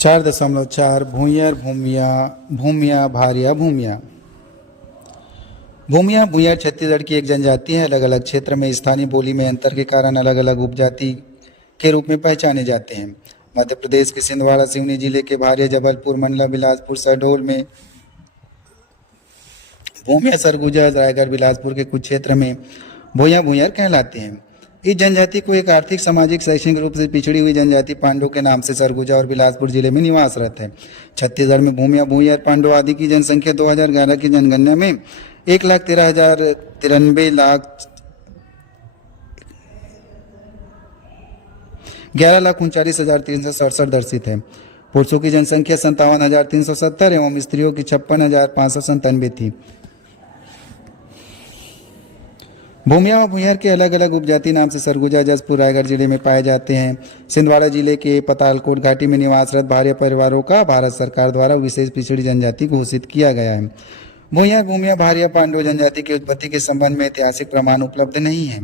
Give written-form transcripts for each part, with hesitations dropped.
4.4 भूंयर भूमिया भूमिया भारिया भूमिया भूमिया भूंयर छत्तीसगढ़ की एक जनजाति है। अलग अलग क्षेत्र में स्थानीय बोली में अंतर के कारण अलग अलग उपजाति के रूप में पहचाने जाते हैं। मध्य प्रदेश के छिंदवाड़ा सिवनी जिले के भारिया जबलपुर मंडला बिलासपुर शहडोल में भूमिया सरगुजा रायगढ़ बिलासपुर के कुछ क्षेत्र में भूंया भूंयर कहलाते हैं। इस जनजाति को एक आर्थिक सामाजिक शैक्षणिक रूप से पिछड़ी हुई जनजाति पांडव के नाम से सरगुजा और बिलासपुर जिले में निवासरत है। छत्तीसगढ़ में भूमिया भूंयर पांडव आदि की जनसंख्या 2011 की जनगणना में 11,39,367 दर्शित है। पुरुषों की जनसंख्या 57,370 एवं स्त्रियों की 56,597 थी। भूमिया व भूंयर के अलग अलग उपजाति नाम से सरगुजा जसपुर रायगढ़ जिले में पाए जाते हैं। छिंदवाड़ा जिले के पतालकोट घाटी में निवासरत भारिया परिवारों का भारत सरकार द्वारा विशेष पिछड़ी जनजाति घोषित किया गया है। भूंयर भूमिया भारिया पांडव जनजाति की उत्पत्ति के संबंध में ऐतिहासिक प्रमाण उपलब्ध नहीं है।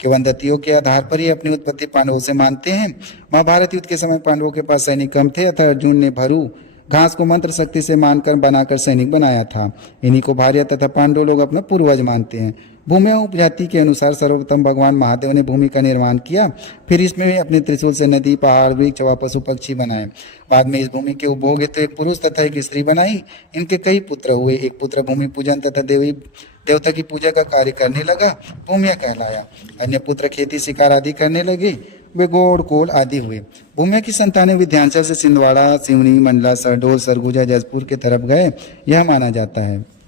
किंवदंतियों के आधार पर ही अपनी उत्पत्ति पांडवों से मानते हैं। महाभारत युद्ध के समय पांडवों के पास सैनिक कम थे अतः अर्जुन ने भरू घास को मंत्र शक्ति से मानकर बनाकर सैनिक बनाया था। इन्हीं को भारिया तथा पांडव लोग अपना पूर्वज मानते हैं। भूमिया उपजाति के अनुसार सर्वप्रथम भगवान महादेव ने भूमि का निर्माण किया, फिर इसमें अपने त्रिशूल से नदी पहाड़ वृक्ष व पशु पक्षी बनाए। बाद में इस भूमि के उपभोग हेतु एक पुरुष तथा एक स्त्री बनाई। इनके कई पुत्र हुए। एक पुत्र भूमि पूजन तथा देवता की पूजा का कार्य करने लगा, भूमिया कहलाया। अन्य पुत्र खेती शिकार आदि करने लगे, वे गोड़ कोल आदि हुए। भूमिया की संतानें विध्यांचल से छिंदवाड़ा सिवनी मंडला शहडोल सरगुजा जसपुर के तरफ गए, यह माना जाता है।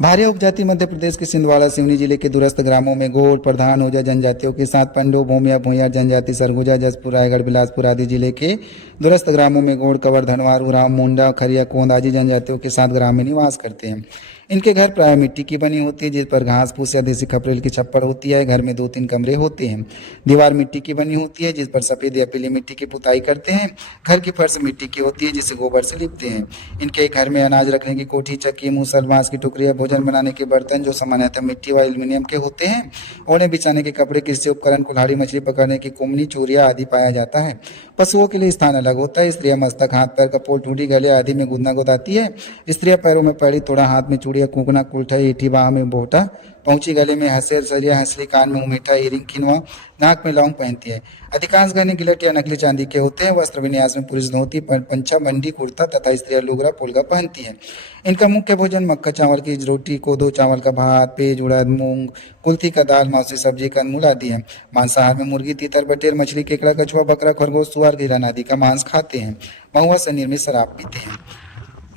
भारिया उपजाति मध्य प्रदेश के छिंदवाड़ा सिवनी जिले के दूरस्थ ग्रामों में गोड़ प्रधान ओजा जनजातियों के साथ पंडो भूमिया भूंयर जनजाति सरगुजा जसपुर रायगढ़ बिलासपुर आदि जिले के दूरस्थ ग्रामों में गोड़ कवर धनवार उराम मुंडा खरिया कोंद आदि जनजातियों के साथ ग्राम में निवास करते हैं। इनके घर प्राय मिट्टी की बनी होती है जिस पर घास फूस या देसी खपरेल की छप्पड़ होती है। घर में 2-3 कमरे होते हैं। दीवार मिट्टी की बनी होती है जिस पर सफ़ेद या पीली मिट्टी की पुताई करते हैं। घर की फर्श मिट्टी की होती है जिसे गोबर से लिपते हैं। इनके घर में अनाज रखने की कोठी चक्की मूसल बांस की टुकड़ी या भोजन बनाने के बर्तन जो सामान्यतः मिट्टी व एल्यूमिनियम के होते हैं। ओढ़ने बिछाने के कपड़े कृषि उपकरण कुल्हाड़ी मछली पकड़ने की कुमनी चूरिया आदि पाया जाता है। पशुओं के लिए स्थान अलग होता है। स्त्रियां मस्तक हाथ पैर कपोल ठूठी गले आदि में गुदना गुदाती है। स्त्रियां पैरों में पैड़ी थोड़ा हाथ में चूड़िया कुकना कुल्ठा ईठी बाह में बोटा पहुंची गले में हंसेर सरिया हंसली कान में उमेठा इरिंग किनवा नाक में लौंग पहनती है। अधिकांश गहने गिलट या नकली चांदी के होते हैं। वस्त्र विन्यास में पुरुष धोती पंचा बंडी कुर्ता तथा स्त्रियां लुगरा पुलगा पहनती हैं। इनका मुख्य भोजन मक्का चावल की रोटी कोदो चावल का भात पेज उड़द मूंग कुल्थी का दाल मौसी सब्जी कंदमूल आदि है। मांसाहार में मुर्गी तीतर बटेर मछली केकड़ा कछुआ बकरा खरगोश सुअर हिरन आदि का मांस खाते हैं। महुआ से निर्मित शराब पीते हैं।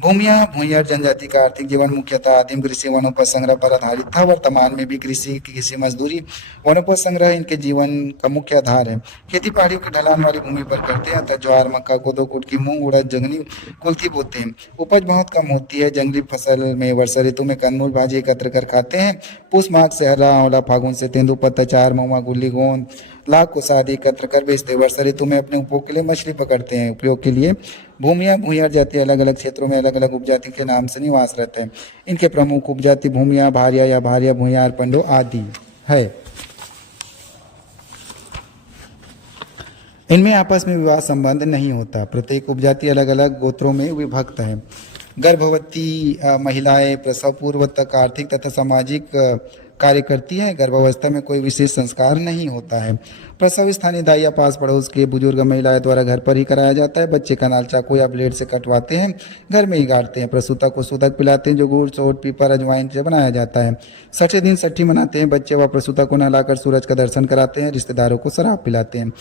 भूमिया भूंयर जनजाति का आर्थिक जीवन मुख्यतः आदिम कृषि वनोपज संग्रह पर आधारित था। वर्तमान में भी कृषि मजदूरी वनोपज संग्रह इनके जीवन का मुख्य आधार है। खेती पहाड़ियों की ढलान वाली भूमि पर करते हैं अतः ज्वार मक्का कोदो कुटकी मूंग उड़द जंगली कुल्थी बोते हैं। उपज बहुत कम होती है। जंगली फसल में वर्षा ऋतु में कंदमूल भाजी एकत्र कर खाते हैं। पुष माघ से हर्रा आंवला फागुन से तेंदुपत्ता चार महुआ गुल्ली गोंद लाख को आदि एकत्र कर बेचते। वर्षा ऋतु में अपने उपभोग के लिए मछली पकड़ते हैं। उपयोग के लिए भूमिया भूंयर जाति अलग अलग क्षेत्रों में अलग अलग उपजाति के नाम से निवास रहते हैं। इनके प्रमुख उपजाति भूमिया भारिया या भारिया भूंयार पंडो आदि है। इनमें आपस में विवाह संबंध नहीं होता। प्रत्येक उपजाति अलग अलग गोत्रों में विभक्त है। गर्भवती महिलाएं प्रसव पूर्व तक आर्थिक तथा सामाजिक कार्य करती है। गर्भावस्था में कोई विशेष संस्कार नहीं होता है। प्रसव स्थानीय दाई या पास पड़ोस के बुजुर्ग महिलाएं द्वारा घर पर ही कराया जाता है। बच्चे का नाल चाकू या ब्लेड से कटवाते हैं, घर में ही गाड़ते हैं। प्रसूता को सुतक पिलाते हैं जो गुड़ चोट पीपर अजवाइन से बनाया जाता है। 6 दिन छठी मनाते हैं। बच्चे व प्रसूता को नहलाकर सूरज का दर्शन कराते हैं। रिश्तेदारों को शराब पिलाते हैं।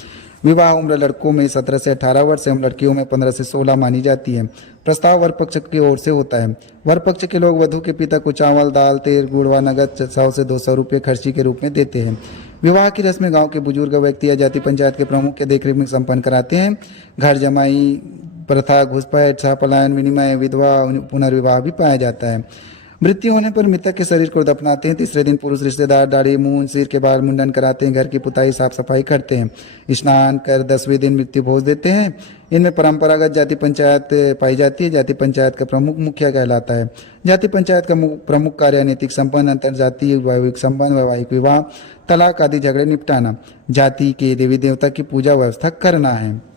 विवाह उम्र लड़कों में 17 से 18 वर्ष एवं लड़कियों में 15 से 16 मानी जाती है। प्रस्ताव वर पक्ष की ओर से होता है। वर पक्ष के लोग वधू के पिता को चावल दाल तेल गुड़ व नगद 100 से 200 रुपये खर्ची के रूप में देते हैं। विवाह की रस्में गांव के बुजुर्ग व्यक्ति या जाति पंचायत के प्रमुख के देखरेख में संपन्न कराते हैं। घर जमाई प्रथा घुसपैठ पलायन विनिमय विधवा पुनर्विवाह भी पाया जाता है। मृत्यु होने पर मृतक के शरीर को दफनाते हैं। तीसरे दिन पुरुष रिश्तेदार दाढ़ी मूंछ सिर के बाल मुंडन कराते हैं, घर की पुताई साफ सफाई करते हैं, स्नान कर 10वें दिन मृत्यु भोज देते हैं। इनमें परंपरागत जाति पंचायत पाई जाती है। जाति पंचायत का प्रमुख मुखिया कहलाता है। जाति पंचायत का प्रमुख कार्य अनैतिक संबंध, अंतर जातीय वैवाहिक संबंध, वैवाहिक विवाह, तलाक आदि झगड़े निपटाना, जाति के देवी देवता की पूजा व्यवस्था करना है।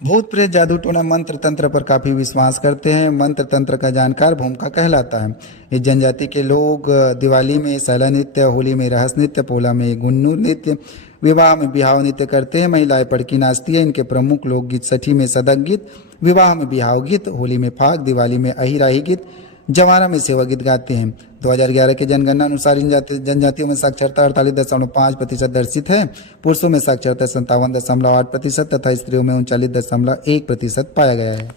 भूत प्रेत जादू टोना मंत्र तंत्र पर काफी विश्वास करते हैं। मंत्र तंत्र का जानकार भूमिका कहलाता है। इस जनजाति के लोग दिवाली में सैला नृत्य, होली में रहस नृत्य, पोला में गुन्नू नृत्य, विवाह में बिहाव नृत्य करते हैं। महिलाएं पड़की नाचती है। इनके प्रमुख लोकगीत सठी में सदक गीत, विवाह में बिहाव गीत, होली में फाग, दिवाली में अहिराही गीत, जवारा में सेवा गीत गाते हैं। 2011 की जनगणना अनुसार इन जनजातियों में साक्षरता 48.5% दर्शित है। पुरुषों में साक्षरता 57.8% तथा स्त्रियों में 39.1% पाया गया है।